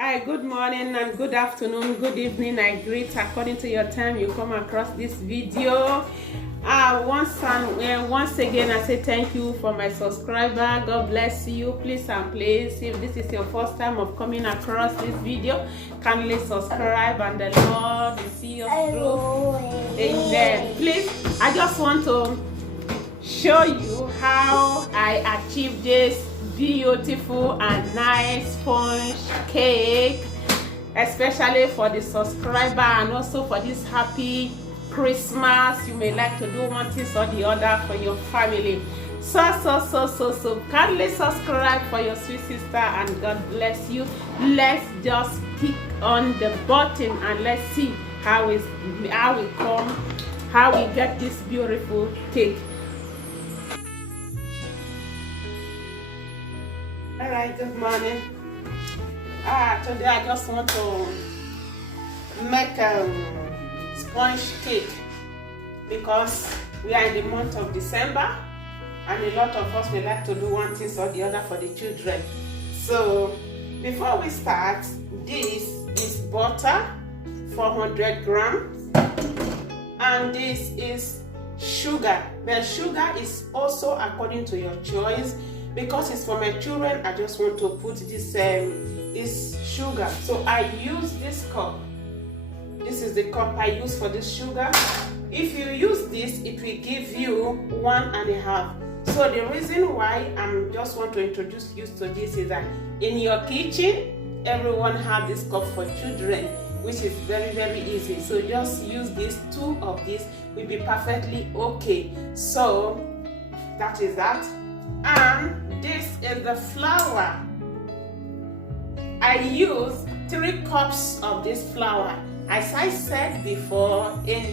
Hi, good morning and good afternoon, good evening. I greet according to your time you come across this video. Once again, I say thank you for my subscriber. God bless you. Please and please, if this is your first time of coming across this video, kindly subscribe and the Lord will see us through. Amen. Please, I just want to show you how I achieved this beautiful and nice sponge cake, especially for the subscriber and also for this happy Christmas. You may like to do one thing or the other for your family. So kindly subscribe for your sweet sister and God bless you. Let's just click on the button and let's see how we get this beautiful cake. Alright, good morning. Today I just want to make a sponge cake because we are in the month of December and a lot of us may like to do one thing or the other for the children. So before we start, this is butter, 400 grams, and this is sugar. The sugar is also according to your choice. Because it's for my children, I just want to put this sugar. So I use this cup. This is the cup I use for this sugar. If you use this, it will give you 1.5. So the reason why I'm just want to introduce you to this is that in your kitchen, everyone have this cup for children, which is very, very easy. So just use this. 2 of these will be perfectly okay. So that is that. And this is the flour. I use 3 cups of this flour. As I said before in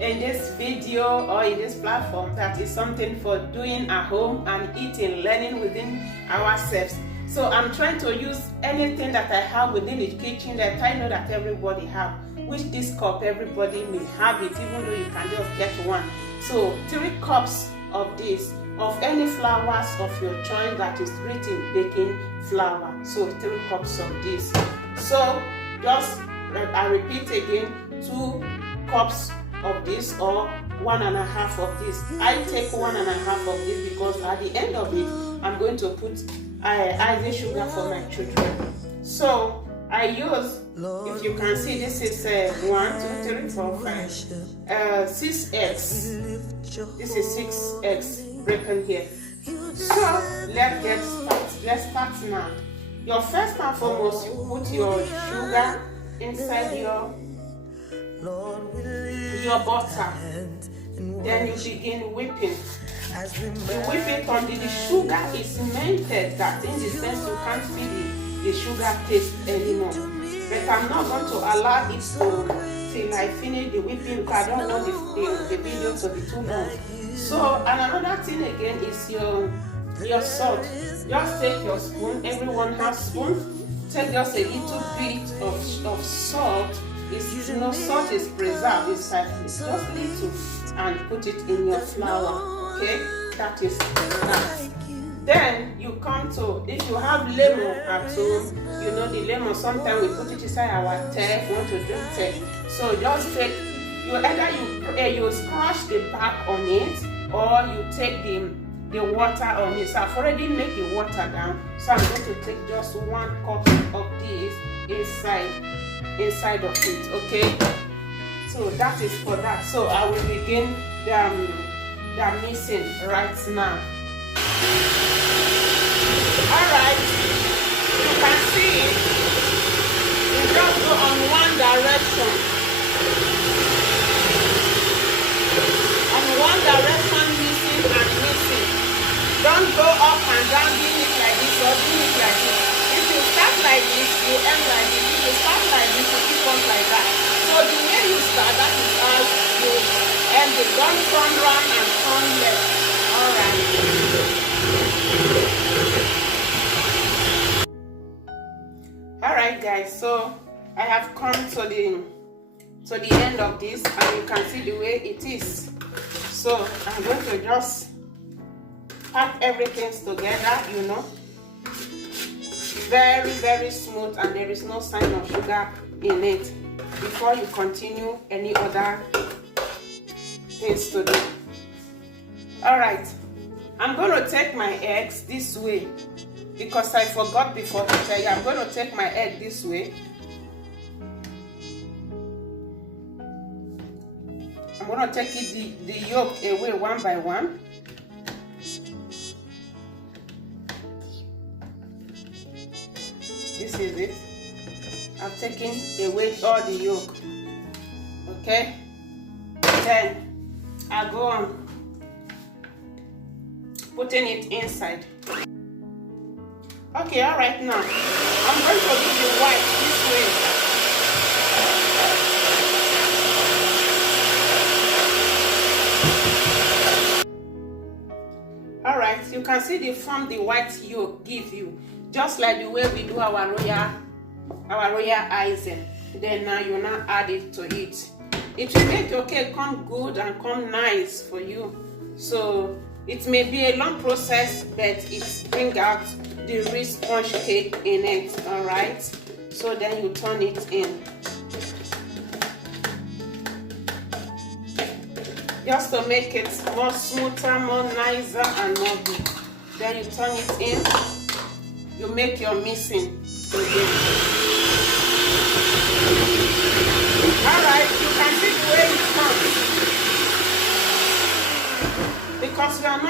this video or in this platform, that is something for doing at home and eating, learning within ourselves. So I'm trying to use anything that I have within the kitchen that I know that everybody have. Which this cup everybody may have it, even though you can just get one. So 3 cups of this, of any flours of your choice that is written baking flour. So 3 cups of this. So just I repeat again, 2 cups of this or 1.5 of this. I take 1.5 of this because at the end of it I'm going to put icing sugar for my children. So I use, if you can see, this is 1, 2, 3, 4, 5, 6 eggs. This is 6 eggs broken here. So let's get started. Let's start now. Your first and foremost, you put your sugar inside your butter. Then you begin whipping. You whip it until the sugar is melted, that in the sense you can't feel the sugar taste anymore. But I'm not going to allow it to till I finish the whipping because I don't want the video to be too long. So, and another thing again is your salt. Just take your spoon. Everyone has spoon. Take just a little bit of salt. Salt is preserved inside it. Just little, and put it in your flour. Okay, that is that. Then you come to, if you have lemon at home, you know the lemon, sometimes we put it inside our tea if you want to drink tea. So just take, you scratch the back on it, or you take the water on it. So I've already made the water down, so I'm going to take just 1 cup of this inside of it. Okay, so that is for that. So I will begin the mixing right now. Alright, you can see you just go on one direction. On one direction, mixing and mixing. Don't go up and down, doing it like this or doing it like this. If you start like this, you end like this. If you start like this, you keep on like that. So the way you start, that is how you end it. Don't turn round and turn left. Alright guys, so I have come to the end of this and you can see the way it is. So I'm going to just pack everything together, very, very smooth, and there is no sign of sugar in it before you continue any other things to do. All right, I'm going to take my eggs this way because I forgot before to tell you. I'm going to take my egg this way. I'm going to take the yolk away one by one. This is it. I've taken away all the yolk. Okay? Then I go on putting it inside. Okay, all right, now I'm going to do the white this way. All right, you can see the form the white yolk give you, just like the way we do our royal icing. Then now you now add it to it. It will make your cake come good and come nice for you. So it may be a long process, but it brings out the real sponge cake in it. All right, so then you turn it in. Just to make it more smoother, more nicer, and more good. Then you turn it in. You make your mixing again. Alright, you can see the way it comes. Because you are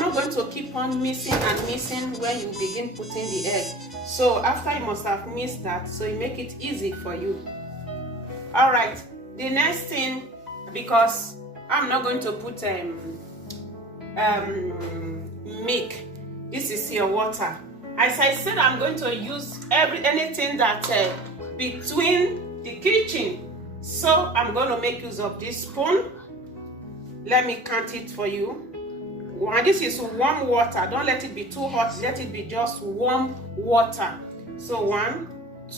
not going to keep on mixing and mixing when you begin putting the egg. So after you must have mixed that, so you make it easy for you. Alright, the next thing, because I'm not going to put milk. This is your water. As I said, I'm going to use anything that between the kitchen. So I'm going to make use of this spoon. Let me count it for you. One, this is warm water. Don't let it be too hot. Let it be just warm water. So 1,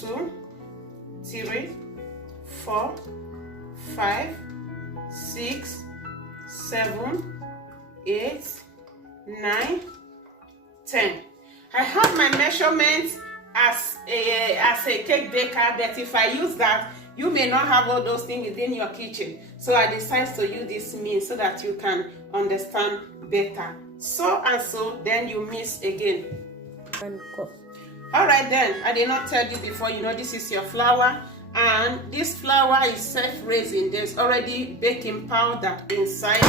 2, 3, 4, 5, 6, 7, 8, 9, 10. I have my measurements as a cake baker, but if I use that, you may not have all those things within your kitchen. So I decided to use this means so that you can understand better. So and so, then you mix again. All right, then I did not tell you before. You know, this is your flour. And this flour is self-raising. There's already baking powder inside.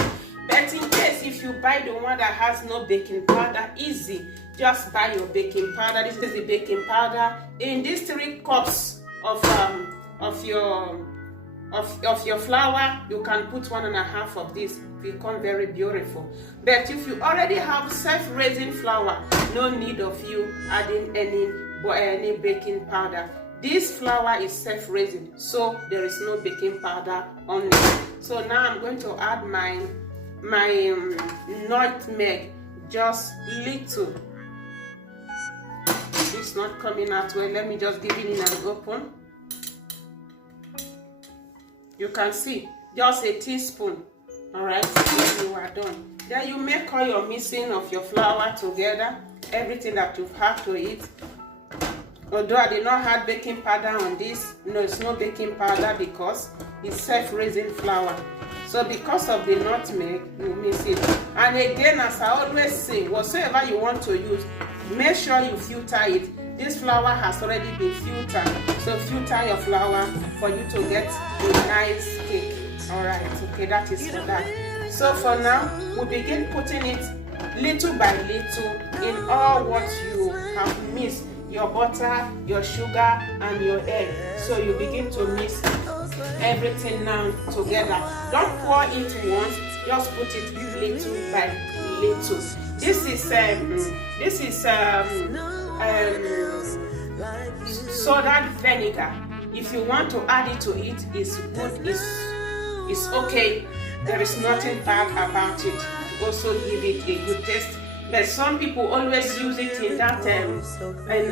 But in case if you buy the one that has no baking powder, easy. Just buy your baking powder. This is the baking powder. In these 3 cups of your flour, you can put 1.5 of this. It will become very beautiful. But if you already have self-raising flour, no need of you adding any baking powder. This flour is self-raising, so there is no baking powder on it. So now I'm going to add my nutmeg, just little. It's not coming out well. Let me just give it in an open. You can see just a teaspoon. All right, when you are done, then you make all your mixing of your flour together, everything that you've had to eat. Although I did not have baking powder on this, no, it's no baking powder because it's self-raising flour. So because of the nutmeg, you mix it. And again, as I always say, whatsoever you want to use, make sure you filter it. This flour has already been filtered, so filter your flour for you to get a nice cake. All right, okay, that is for that. So for now, we begin putting it little by little in all what you have mixed. Your butter, your sugar, and your egg. So you begin to mix everything now together. Don't pour it once, just put it little by little. This is soda vinegar. If you want to add it to it, it's good. It's okay. There is nothing bad about it. Also give it a good taste. But some people always use it in that and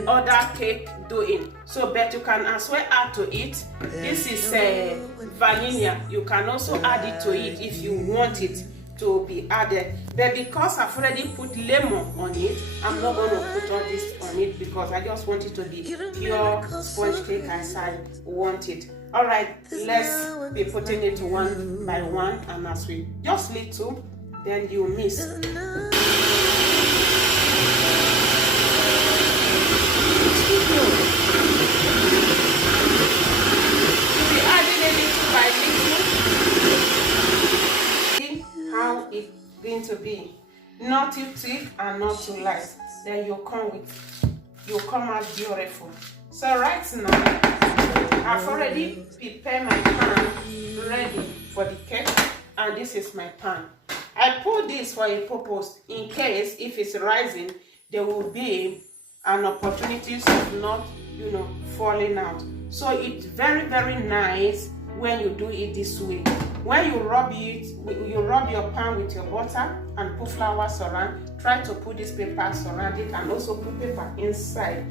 other cake doing. So, but you can as well add to it. This is vanilla. You can also add it to it if you want it to be added. But because I've already put lemon on it, I'm not going to put all this on it because I just want it to be pure sponge cake as I want it. All right, let's be putting it one by one, and as we just little, then you mix. It's going to be not too thick and not too light. Then you come out beautiful. So right now I've already prepared my pan ready for the cake, and this is my pan. I put this for a purpose in case if it's rising there will be an opportunity of not falling out. So it's very nice when you do it this way. When you rub it, you rub your pan with your butter and put flowers around. Try to put this paper around it and also put paper inside.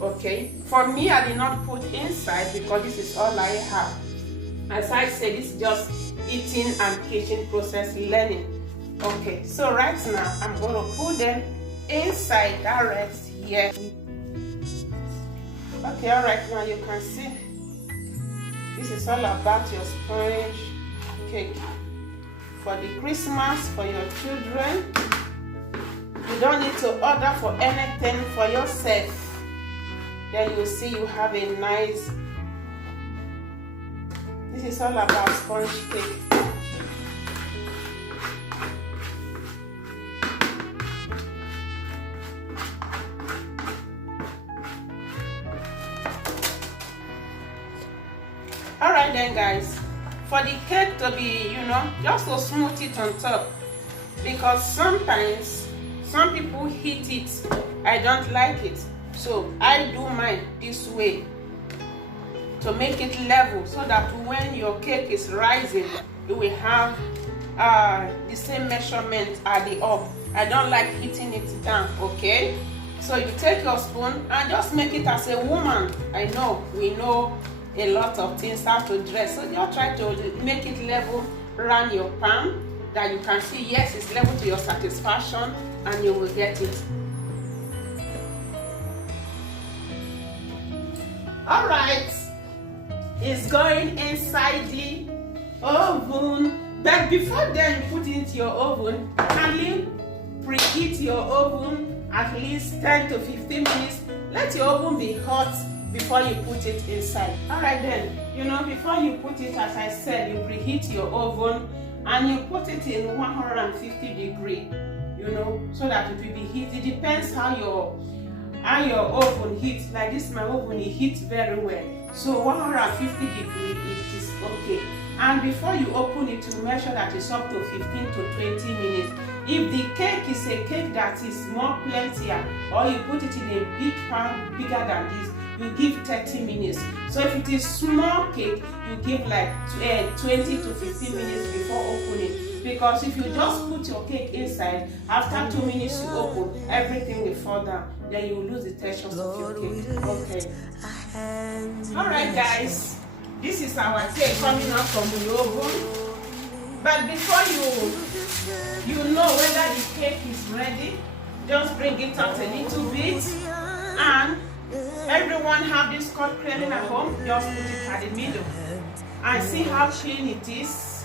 Okay, for me I did not put inside because this is all I have. As I said, it's just eating and kitchen process learning. Okay, so right now I'm going to put them inside that rest here. Okay, all right, now you can see this is all about your sponge cake for the Christmas for your children. You don't need to order for anything for yourself. Then you see you have a nice. This is all about sponge cake. Alright then guys, for the cake to be, just to smooth it on top, because sometimes some people heat it, I don't like it, so I do mine this way to make it level, so that when your cake is rising you will have the same measurement at the up. I don't like heating it down. Okay, so you take your spoon and just make it as a woman. I know we know a lot of things how to dress, so just try to make it level around your palm, that you can see yes it's level to your satisfaction, and you will get it. All right, it's going inside the oven, but before then you put it into your oven. Kindly preheat your oven at least 10 to 15 minutes. Let your oven be hot before you put it inside. Alright then, before you put it, as I said, you preheat your oven and you put it in 150 degree, so that it will be heat. It depends how your oven heats. Like this, my oven, it heats very well. So 150 degree, it is okay. And before you open it, you measure that it's up to 15 to 20 minutes. If the cake is a cake that is more plentier, or you put it in a big pan bigger than this, you give 30 minutes. So if it is small cake, you give like 20 to 15 minutes before opening. Because if you just put your cake inside, after 2 minutes you open, everything will fall down. Then you will lose the texture of your cake. Okay. Alright guys, this is our cake coming out from the oven. But before you know whether the cake is ready, just bring it out a little bit. And everyone have this cut cleaning at home, just put it at the middle and see how clean it is.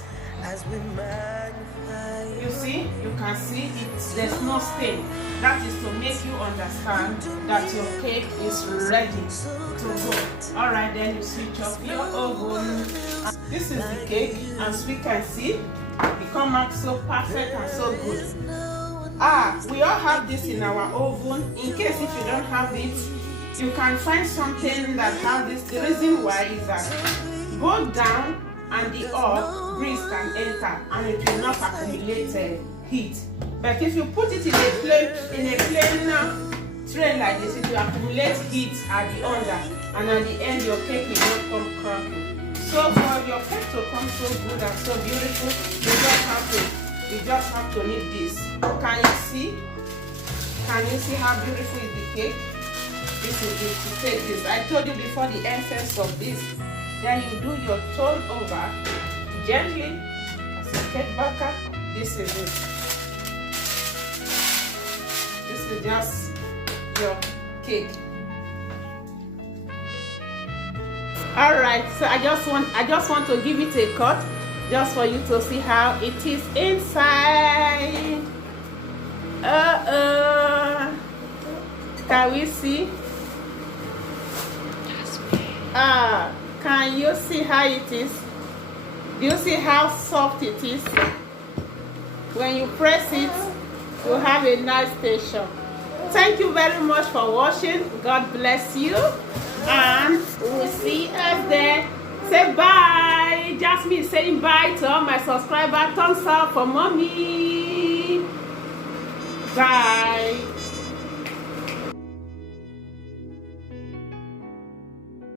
You see, you can see it, there's no stain. That is to make you understand that your cake is ready to go. Alright, then you switch off your oven. This is the cake, as we can see, it come out so perfect and so good. We all have this in our oven. In case if you don't have it, you can find something that has this. The reason why is that go down and the oil breeze can enter and it will not accumulate heat. But if you put it in a plain tray like this, it will accumulate heat at the under, and at the end your cake will not come cracking. So for your cake to come so good and so beautiful, you just have to need this. Can you see? Can you see how beautiful is the cake? This is it. To take this, I told you before the essence of this. Then you do your turn over gently as a cake baker. This is it. This is just your cake. All right, so I just want to give it a cut just for you to see how it is inside. Can we see? Can you see how it is? Do you see how soft it is? When you press it, you have a nice texture. Thank you very much for watching. God bless you, and we'll see us there. Say bye. Jasmine saying bye to all my subscribers. Thumbs up for mommy. Bye.